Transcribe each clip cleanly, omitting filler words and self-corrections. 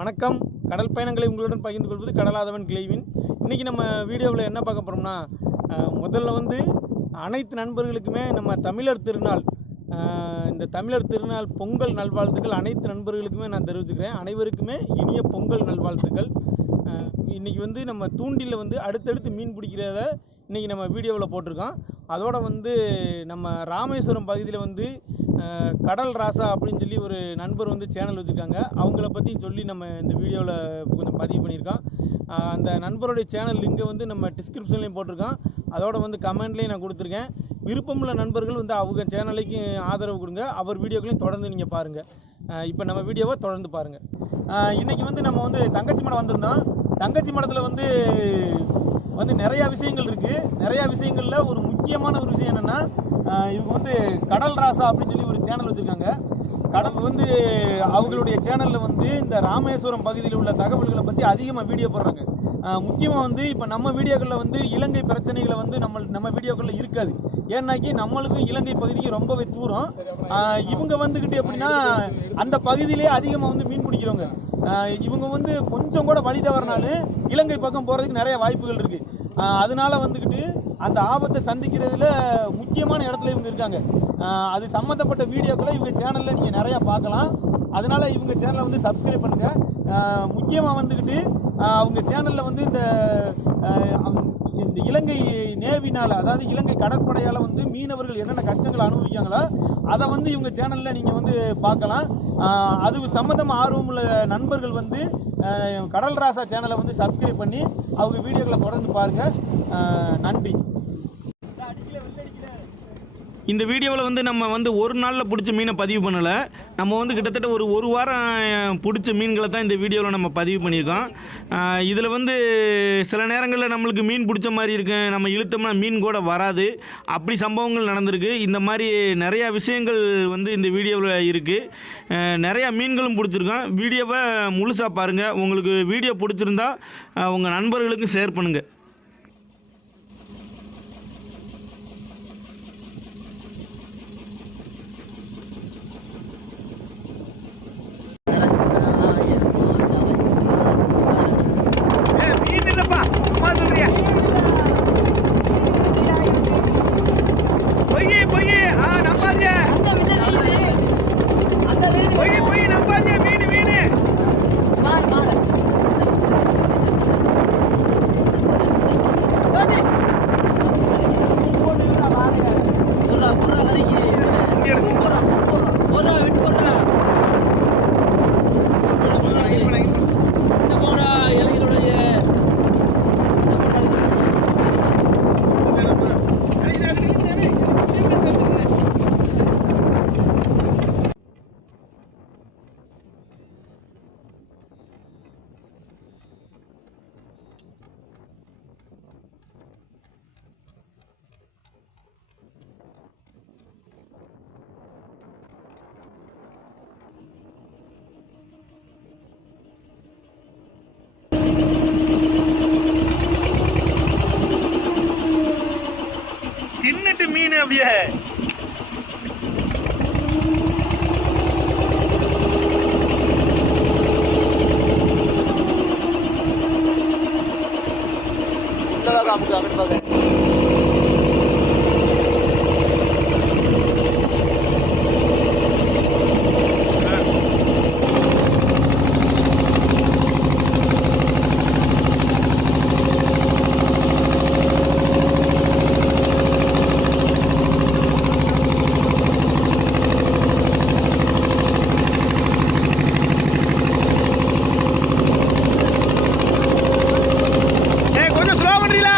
வணக்கம். கடல் பயணங்களை உங்களுடன் பகிர்ந்து கொள்வது கடலாதவன் கிளைவின். இன்றைக்கி நம்ம வீடியோவில் என்ன பார்க்க போகிறோம்னா, முதல்ல வந்து அனைத்து நண்பர்களுக்குமே நம்ம தமிழர் திருநாள், இந்த தமிழர் திருநாள் பொங்கல் நல்வாழ்த்துக்கள் அனைத்து நண்பர்களுக்குமே நான் தெரிவிச்சுக்கிறேன். அனைவருக்குமே இனிய பொங்கல் நல்வாழ்த்துக்கள். இன்றைக்கி வந்து நம்ம தூண்டில் வந்து அடுத்தடுத்து மீன் பிடிக்கிறத இன்றைக்கி நம்ம வீடியோவில் போட்டிருக்கோம். அதோடு வந்து நம்ம ராமேஸ்வரம் பகுதியில் வந்து கடல் ராசா அப்படின்னு சொல்லி ஒரு நண்பர் வந்து சேனல் வச்சுருக்காங்க. அவங்கள பற்றி சொல்லி நம்ம இந்த வீடியோவில் கொஞ்சம் பதிவு பண்ணியிருக்கோம். அந்த நண்பருடைய சேனல் லிங்கை வந்து நம்ம டிஸ்கிரிப்ஷன்லேயும் போட்டிருக்கோம். அதோடு வந்து கமெண்ட்லேயும் நான் கொடுத்துருக்கேன். விருப்பமுள்ள நண்பர்கள் வந்து அவங்க சேனலுக்கு ஆதரவு கொடுங்க. அவர் வீடியோக்களையும் தொடர்ந்து நீங்கள் பாருங்கள். இப்போ நம்ம வீடியோவை தொடர்ந்து பாருங்கள். இன்றைக்கி வந்து நம்ம வந்து தங்கச்சி மடம் வந்திருந்தோம். தங்கச்சி மடத்தில் வந்து நிறையா விஷயங்கள் இருக்குது. நிறையா விஷயங்களில் ஒரு முக்கியமான ஒரு விஷயம் என்னென்னா, இவங்க வந்து கடல் ராசா அப்படின்னு சொல்லி ஒரு சேனல் வச்சுருக்காங்க. கடல் வந்து அவங்களுடைய சேனலில் வந்து இந்த ராமேஸ்வரம் பகுதியில் உள்ள தகவல்களை பற்றி அதிகமாக வீடியோ போடுறாங்க. முக்கியமாக வந்து இப்போ நம்ம வீடியோக்களில் வந்து இலங்கை பிரச்சனைகளை வந்து நம்ம வீடியோக்களில் இருக்காது. ஏன்னாக்கி நம்மளுக்கும் இலங்கை பகுதிக்கு ரொம்பவே தூரம். இவங்க வந்துக்கிட்டு எப்படின்னா அந்த பகுதியிலே அதிகமாக வந்து மீன் பிடிக்கிறவங்க. இவங்க வந்து கொஞ்சம் கூட வழி தவறினாலும் இலங்கை பக்கம் போகிறதுக்கு நிறைய வாய்ப்புகள் இருக்குது. அதனால வந்துக்கிட்டு அந்த ஆபத்தை சந்திக்கிறதுல முக்கியமான இடத்துல இவங்க இருக்காங்க. அது சம்மந்தப்பட்ட வீடியோக்களை இவங்க சேனலில் நீங்கள் நிறையா பார்க்கலாம். அதனால் இவங்க சேனலை வந்து சப்ஸ்கிரைப் பண்ணுங்கள். முக்கியமாக வந்துக்கிட்டு அவங்க சேனலில் வந்து இந்த இலங்கை நேவினால், அதாவது இலங்கை கடற்படையால் வந்து மீனவர்கள் என்னென்ன கஷ்டங்களை அனுபவிக்காங்களோ அதை வந்து இவங்க சேனலில் நீங்கள் வந்து பார்க்கலாம். அது சம்மந்தமாக ஆர்வமுள்ள நண்பர்கள் வந்து கடல் ராசா சேனலை வந்து சப்ஸ்கிரைப் பண்ணி அவங்க வீடியோக்களை தொடர்ந்து பாருங்கள். நன்றி. இந்த வீடியோவில் வந்து நம்ம வந்து ஒரு நாளில் பிடிச்ச மீனை பதிவு பண்ணலை. நம்ம வந்து கிட்டத்தட்ட ஒரு வாரம் பிடிச்ச மீன்களை தான் இந்த வீடியோவில் நம்ம பதிவு பண்ணியிருக்கோம். இதில் வந்து சில நேரங்களில் நம்மளுக்கு மீன் பிடிச்ச மாதிரி இருக்கு, நம்ம இழுத்தோம்னா மீன் கூட வராது, அப்படி சம்பவங்கள் நடந்திருக்கு. இந்த மாதிரி நிறையா விஷயங்கள் வந்து இந்த வீடியோவில் இருக்குது. நிறையா மீன்களும் பிடிச்சிருக்கோம். வீடியோவை முழுசாக பாருங்கள். உங்களுக்கு வீடியோ பிடிச்சிருந்தா உங்கள் நண்பர்களுக்கும் ஷேர் பண்ணுங்கள். தின்னுட்டு மீன் அப்படியே கொஞ்சம் ஸ்லோ பண்றீங்களா?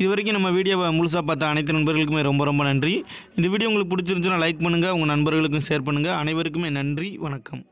இது வரைக்கும் நம்ம வீடியோவை முழுசாக பார்த்த அனைத்து நண்பர்களுக்குமே ரொம்ப ரொம்ப நன்றி. இந்த வீடியோ உங்களுக்கு பிடிச்சிருந்துச்சுன்னா லைக் பண்ணுங்கள், உங்கள் நண்பர்களுக்கும் ஷேர் பண்ணுங்கள். அனைவருக்குமே நன்றி, வணக்கம்.